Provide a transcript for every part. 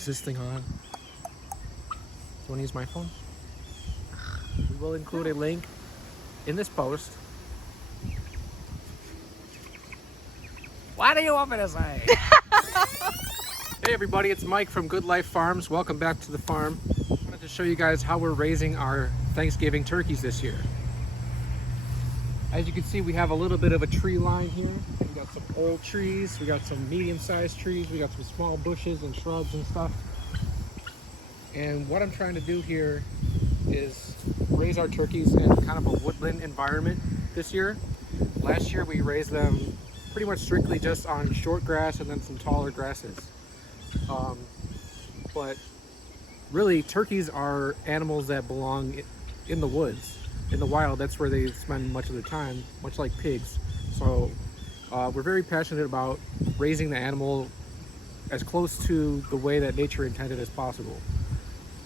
Is this thing on? Do you want to use my phone? We will include a link in this post. What do you want me to say? Hey everybody, it's Mike from Good Life Farms. Welcome back to the farm. I wanted to show you guys how we're raising our Thanksgiving turkeys this year. As you can see, we have a little bit of a tree line here. We got some old trees, we got some medium-sized trees, we got some small bushes and shrubs and stuff. And what I'm trying to do here is raise our turkeys in kind of a woodland environment this year. Last year we raised them pretty much strictly just on short grass and then some taller grasses. But really, turkeys are animals that belong in the woods. In the wild, that's where they spend much of their time, much like pigs. So we're very passionate about raising the animal as close to the way that nature intended as possible.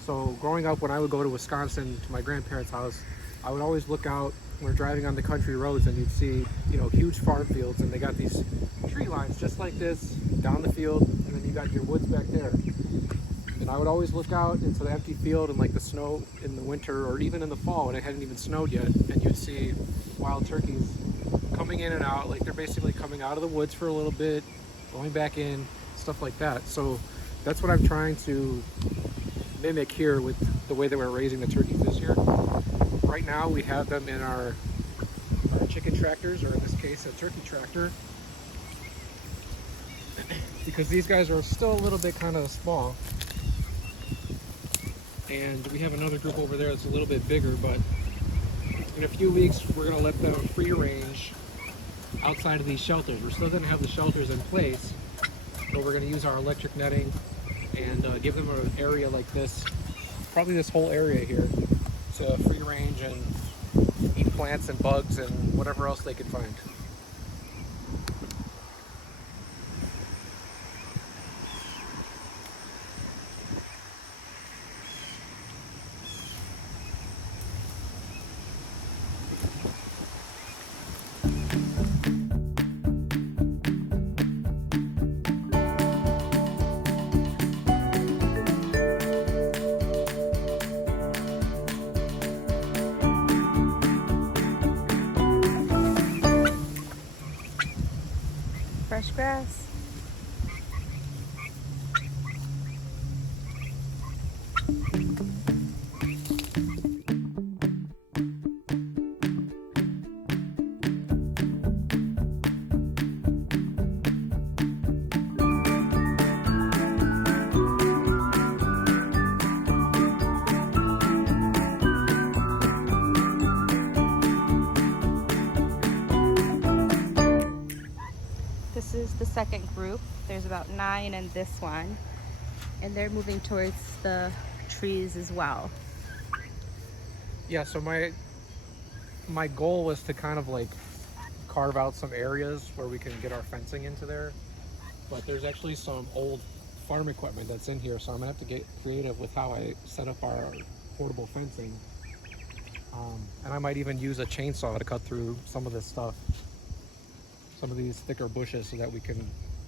So growing up, when I would go to Wisconsin to my grandparents' house, I would always look out when we're driving on the country roads and you'd see, you know, huge farm fields, and they got these tree lines just like this down the field, and then you got your woods back there. And I would always look out into the empty field and like the snow in the winter or even in the fall when it hadn't even snowed yet, and you'd see wild turkeys coming in and out, like they're basically coming out of the woods for a little bit, going back in, stuff like that. So that's what I'm trying to mimic here with the way that we're raising the turkeys this year. Right now we have them in our chicken tractors, or in this case a turkey tractor, because these guys are still a little bit kind of small. And we have another group over there that's a little bit bigger, but in a few weeks we're going to let them free range outside of these shelters. We're still going to have the shelters in place, but we're going to use our electric netting and give them an area like this, probably this whole area here, to free range and eat plants and bugs and whatever else they can find. Fresh grass. This is the second group. There's about 9 in this one, and they're moving towards the trees as well. Yeah, so my goal was to kind of like carve out some areas where we can get our fencing into there, but there's actually some old farm equipment that's in here, so I'm gonna have to get creative with how I set up our portable fencing. And I might even use a chainsaw to cut through some of this stuff, some of these thicker bushes, so that we can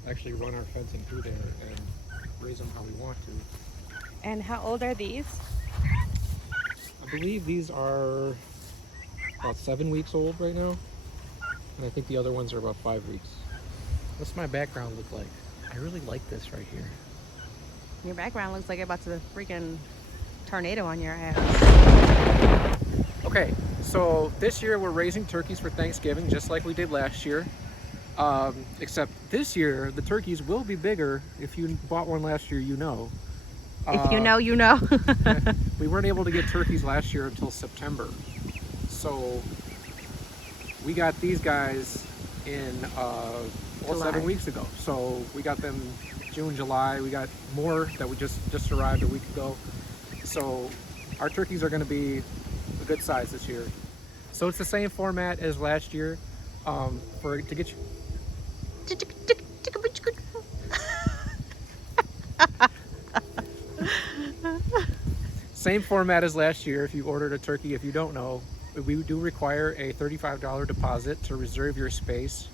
actually run our fencing through there and raise them how we want to. And how old are these? I believe these are about 7 weeks old right now, and I think the other ones are about 5 weeks. What's my background look like? I really like this right here. Your background looks like about to freaking tornado on your ass. Okay, so this year we're raising turkeys for Thanksgiving just like we did last year. Except this year the turkeys will be bigger. If you bought one last year, you know. If you know, you know. We weren't able to get turkeys last year until September. So we got these guys in 7 weeks ago. So we got them June, July. We got more that we just arrived a week ago. So our turkeys are going to be a good size this year. So it's the same format as last year. To get you. Same format as last year if you ordered a turkey. If you don't know, we do require a $35 deposit to reserve your space.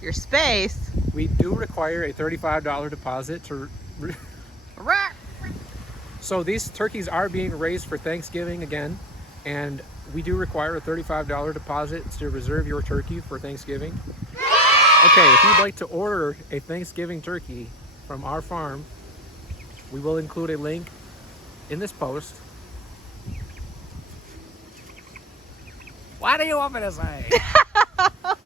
Your space? We do require a $35 deposit to So these turkeys are being raised for Thanksgiving again, and we do require a $35 deposit to reserve your turkey for Thanksgiving. Okay, if you'd like to order a Thanksgiving turkey from our farm, we will include a link in this post. What do you want me to say?